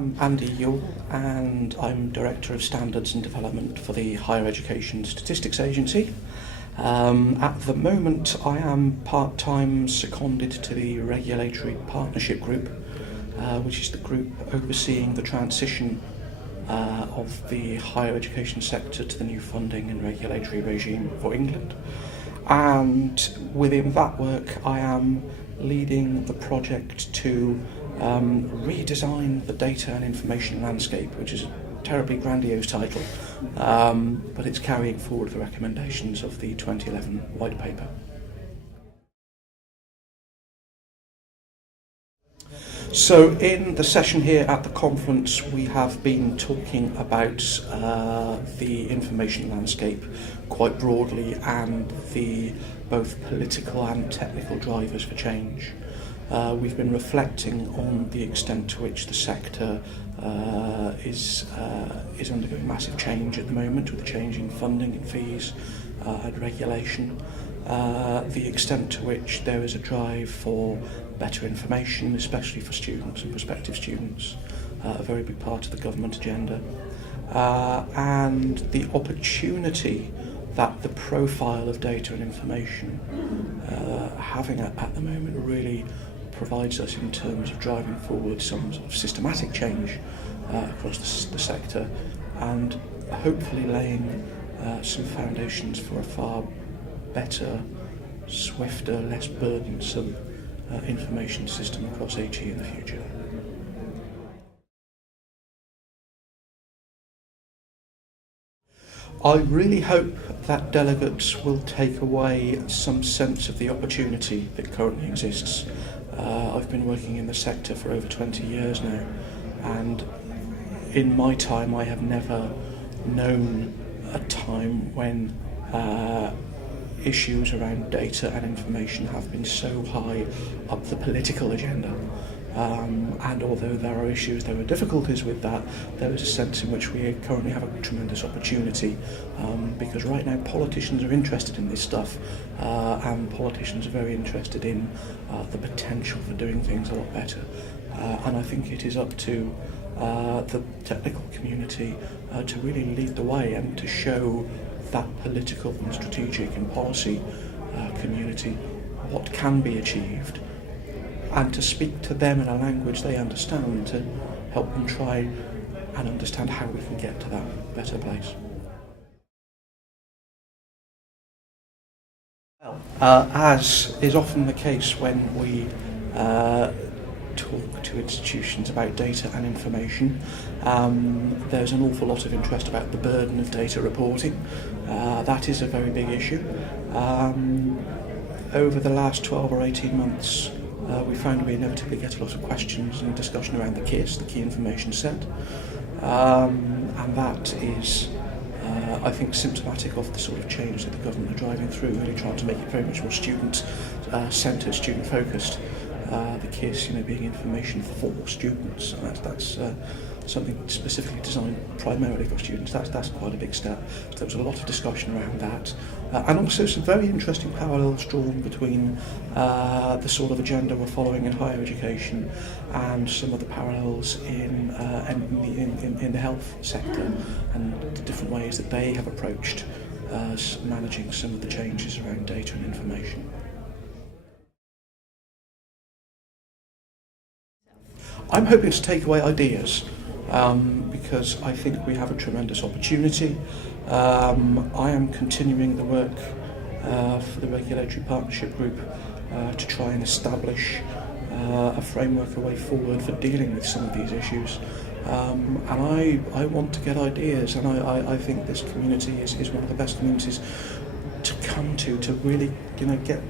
I'm Andy Youell and I'm Director of Standards and Development for the Higher Education Statistics Agency. At the moment I am part-time seconded to the Regulatory Partnership Group, which is the group overseeing the transition of the higher education sector to the new funding and regulatory regime for England. And within that work I am leading the project to redesign the data and information landscape, which is a terribly grandiose title, but it's carrying forward the recommendations of the 2011 white paper. So in the session here at the conference we have been talking about the information landscape quite broadly and the both political and technical drivers for change. We've been reflecting on the extent to which the sector is undergoing massive change at the moment, with the change in funding and fees and regulation, the extent to which there is a drive for better information, especially for students and prospective students, a very big part of the government agenda, and the opportunity that the profile of data and information having at the moment really provides us in terms of driving forward some sort of systematic change across the sector, and hopefully laying some foundations for a far better, swifter, less burdensome information system across HE in the future. I really hope that delegates will take away some sense of the opportunity that currently exists. I've been working in the sector for over 20 years now, and in my time I have never known a time when issues around data and information have been so high up the political agenda. And although there are issues, there are difficulties with that, there is a sense in which we currently have a tremendous opportunity, because right now politicians are interested in this stuff, and politicians are very interested in the potential for doing things a lot better. And I think it is up to the technical community to really lead the way and to show that political and strategic and policy community what can be achieved, and to speak to them in a language they understand, to help them try and understand how we can get to that better place. Well, as is often the case when we talk to institutions about data and information, there's an awful lot of interest about the burden of data reporting. That is a very big issue. Over the last 12 or 18 months, we found we inevitably get a lot of questions and discussion around the KISS, the Key Information Set, and that is, I think, symptomatic of the sort of change that the government are driving through, really trying to make it very much more student-centred, student-focused. The KISS, being information for students, and that's something specifically designed primarily for students. That's quite a big step. So there was a lot of discussion around that, and also some very interesting parallels drawn between the sort of agenda we're following in higher education and some of the parallels in the health sector, and the different ways that they have approached managing some of the changes around data and information. I'm hoping to take away ideas, because I think we have a tremendous opportunity. I am continuing the work for the Regulatory Partnership Group to try and establish a framework, a way forward for dealing with some of these issues. And I want to get ideas, and I think this community is one of the best communities to come to really get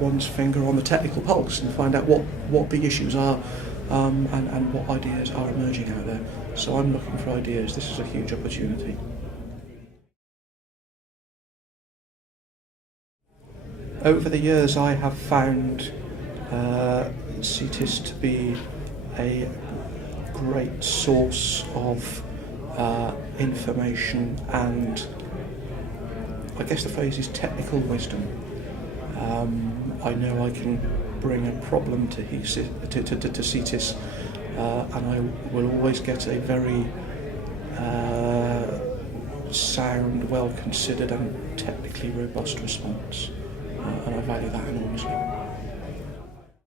one's finger on the technical pulse and find out what big issues are, and what ideas are emerging out there. So I'm looking for ideas. This is a huge opportunity. Over the years I have found CETIS to be a great source of information and, I guess the phrase is, technical wisdom. I know I can bring a problem to CETIS and I will always get a very sound, well considered and technically robust response, and I value that enormously.